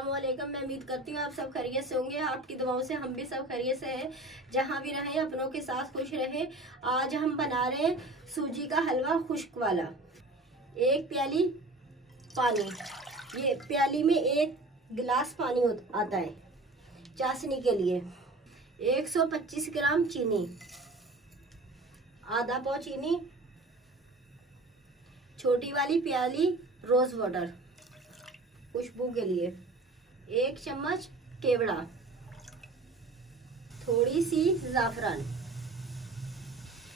अस्सलामुअलैकुम। मैं उम्मीद करती हूँ आप सब खैरियत से होंगे। आपकी दुआओं से हम भी सब खैरियत से हैं। जहाँ भी रहें अपनों के साथ खुश रहें। आज हम बना रहे हैं सूजी का हलवा खुश्क वाला। एक प्याली पानी, ये प्याली में 1 गिलास पानी आता है। चाशनी के लिए 125 ग्राम चीनी, आधा पाव चीनी, छोटी वाली प्याली रोज वाटर खुशबू के लिए, 1 चम्मच केवड़ा, थोड़ी सी ज़ाफ़रान।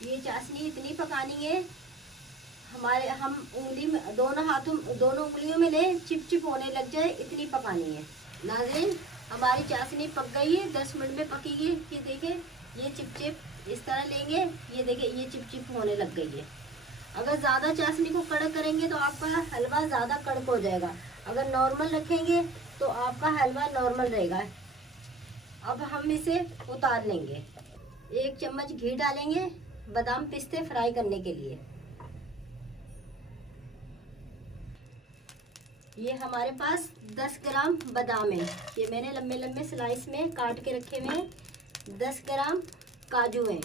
ये चाशनी इतनी पकानी है हम उंगली में दोनों उंगलियों में ले चिप होने लग जाए, इतनी पकानी है। नाज़रीन, हमारी चाशनी पक गई है, 10 मिनट में पकेगी। ये देखें, ये चिप इस तरह लेंगे, ये देखें ये चिप होने लग गई है। अगर ज़्यादा चाशनी को कड़क करेंगे तो आपका हलवा ज़्यादा कड़क हो जाएगा। अगर नॉर्मल रखेंगे तो आपका हलवा नॉर्मल रहेगा। अब हम इसे उतार लेंगे। 1 चम्मच घी डालेंगे बादाम पिस्ते फ्राई करने के लिए। ये हमारे पास 10 ग्राम बादाम है। ये मैंने लंबे लंबे स्लाइस में काट के रखे हुए हैं। 10 ग्राम काजू हैं।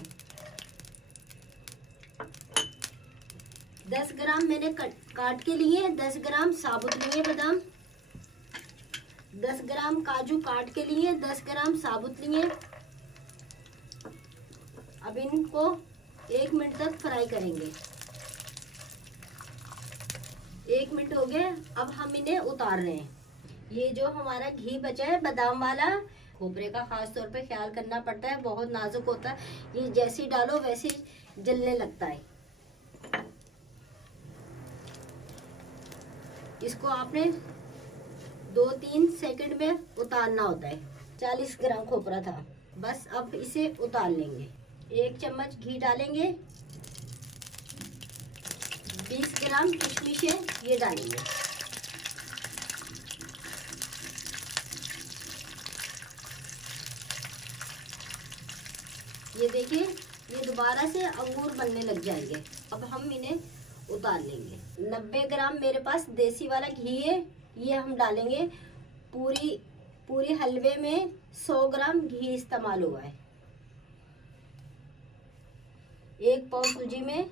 10 ग्राम मैंने काट के लिए, 10 ग्राम साबुत लिए बादाम। 10 ग्राम काजू काट के लिए, 10 ग्राम साबुत लिए। अब इनको 1 मिनट तक फ्राई करेंगे। 1 मिनट हो गए, अब हम इन्हें उतार रहे हैं। ये जो हमारा घी बचा है बादाम वाला, खोपरे का खास तौर पे ख्याल करना पड़ता है, बहुत नाजुक होता है। ये जैसे डालो वैसे जलने लगता है। इसको आपने 2-3 सेकंड में उतारना होता है। 40 ग्राम खोपरा था, बस अब इसे उतार लेंगे। 1 चम्मच घी डालेंगे। 20 ग्राम किशमिश है, ये डालेंगे। ये देखिए, ये दोबारा से अंगूर बनने लग जाएंगे। अब हम इन्हें उतार लेंगे। 90 ग्राम मेरे पास देसी वाला घी है, ये हम डालेंगे। पूरी हलवे में 100 ग्राम घी इस्तेमाल हुआ है। 1 पाव सूजी में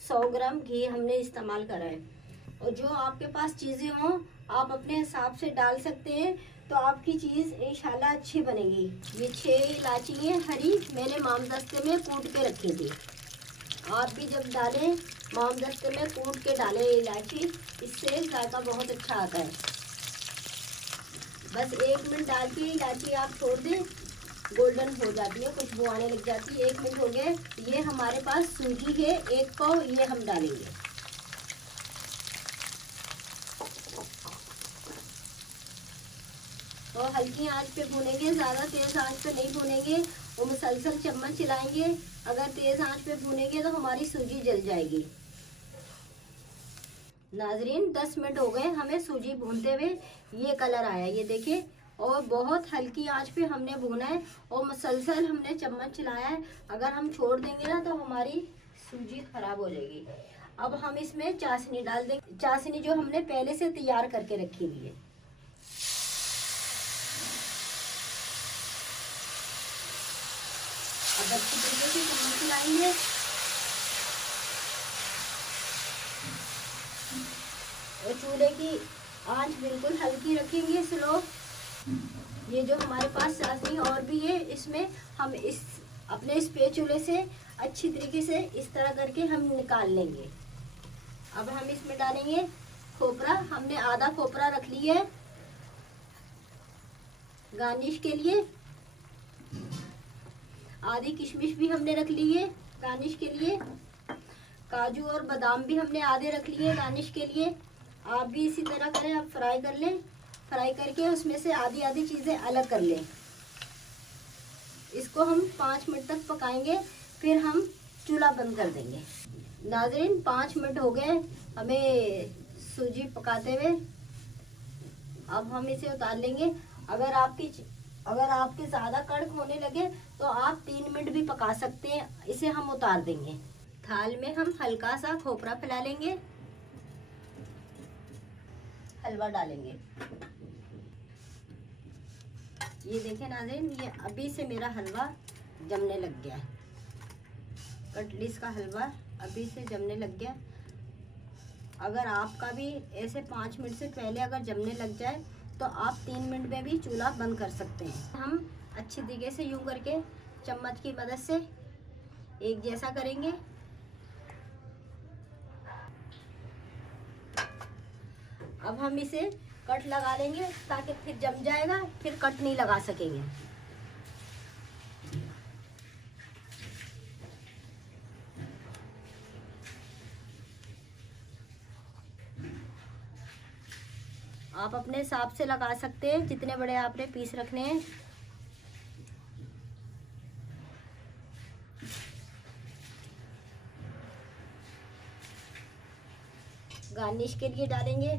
100 ग्राम घी हमने इस्तेमाल करा है। और जो आपके पास चीज़ें हों आप अपने हिसाब से डाल सकते हैं, तो आपकी चीज़ इंशाल्लाह अच्छी बनेगी। ये 6 इलायची है हरी, मैंने मामदस्ते में कूट के रखी थी। आप भी जब डालें मामदस्ते में कूट के डालें इलायची, इससे जायका बहुत अच्छा आता है। बस 1 मिनट डाल के इलायची आप छोड़ दें, गोल्डन हो जाती है, खुशबू आने लग जाती है। 1 मिनट हो गए। ये हमारे पास सूजी है 1 पाव, ये हम डालेंगे। और हल्की आंच पे भूनेंगे, ज़्यादा तेज़ आंच पे नहीं भूनेंगे। और मुसलसल चम्मच चलाएंगे। अगर तेज़ आंच पे भूनेंगे तो हमारी सूजी जल जाएगी। नाजरीन, 10 मिनट हो गए हमें सूजी भूनते हुए। ये कलर आया, ये देखिए। और बहुत हल्की आंच पे हमने भूना है और मुसलसल हमने चम्मच चलाया है। अगर हम छोड़ देंगे ना तो हमारी सूजी खराब हो जाएगी। अब हम इसमें चाशनी डाल देंगे, चाशनी जो हमने पहले से तैयार करके रखी हुई है। अब अच्छी तरीके से चम्मच चलाएंगे। और चूल्हे की आंच बिल्कुल हल्की रखेंगे, स्लो। ये जो हमारे पास चाशनी और भी है, इसमें हम अपने स्पैचुले से अच्छी तरीके से इस तरह करके हम निकाल लेंगे। अब हम इसमें डालेंगे खोपरा। हमने आधा खोपरा रख लिया है गार्निश के लिए। आधी किशमिश भी हमने रख ली है गार्निश के लिए। काजू और बादाम भी हमने आधे रख लिए गार्निश के लिए। आप भी इसी तरह करें, आप फ्राई कर लें। फ्राई करके उसमें से आधी आधी चीज़ें अलग कर लें। इसको हम 5 मिनट तक पकाएंगे, फिर हम चूल्हा बंद कर देंगे। नाज़रीन, 5 मिनट हो गए हमें सूजी पकाते हुए। अब हम इसे उतार लेंगे। अगर आपके ज़्यादा कड़क होने लगे तो आप 3 मिनट भी पका सकते हैं। इसे हम उतार देंगे। थाल में हम हल्का सा खोपरा फैला लेंगे, हलवा डालेंगे। ये देखें नाज़रीन, ये अभी से मेरा हलवा जमने लग गया है। कटलिस का हलवा अभी से जमने लग गया। अगर आपका भी ऐसे 5 मिनट से पहले अगर जमने लग जाए तो आप 3 मिनट में भी चूल्हा बंद कर सकते हैं। हम अच्छी तरीके से यूं करके चम्मच की मदद से एक जैसा करेंगे। अब हम इसे कट लगा लेंगे ताकि फिर जम जाएगा, फिर कट नहीं लगा सकेंगे। आप अपने हिसाब से लगा सकते हैं जितने बड़े आपने पीस रखने हैं। गार्निश के लिए डालेंगे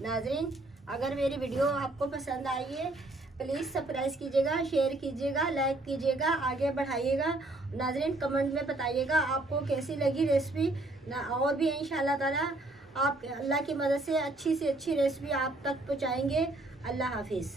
नाजरीन, अगर मेरी वीडियो आपको पसंद आई है प्लीज़ सब्सक्राइब कीजिएगा, शेयर कीजिएगा, लाइक कीजिएगा, आगे बढ़ाइएगा। नाजरीन कमेंट में बताइएगा आपको कैसी लगी रेसिपी ना, और भी इंशाल्लाह ताला आप अल्लाह की मदद से अच्छी रेसिपी आप तक पहुँचाएँगे। अल्लाह हाफिज़।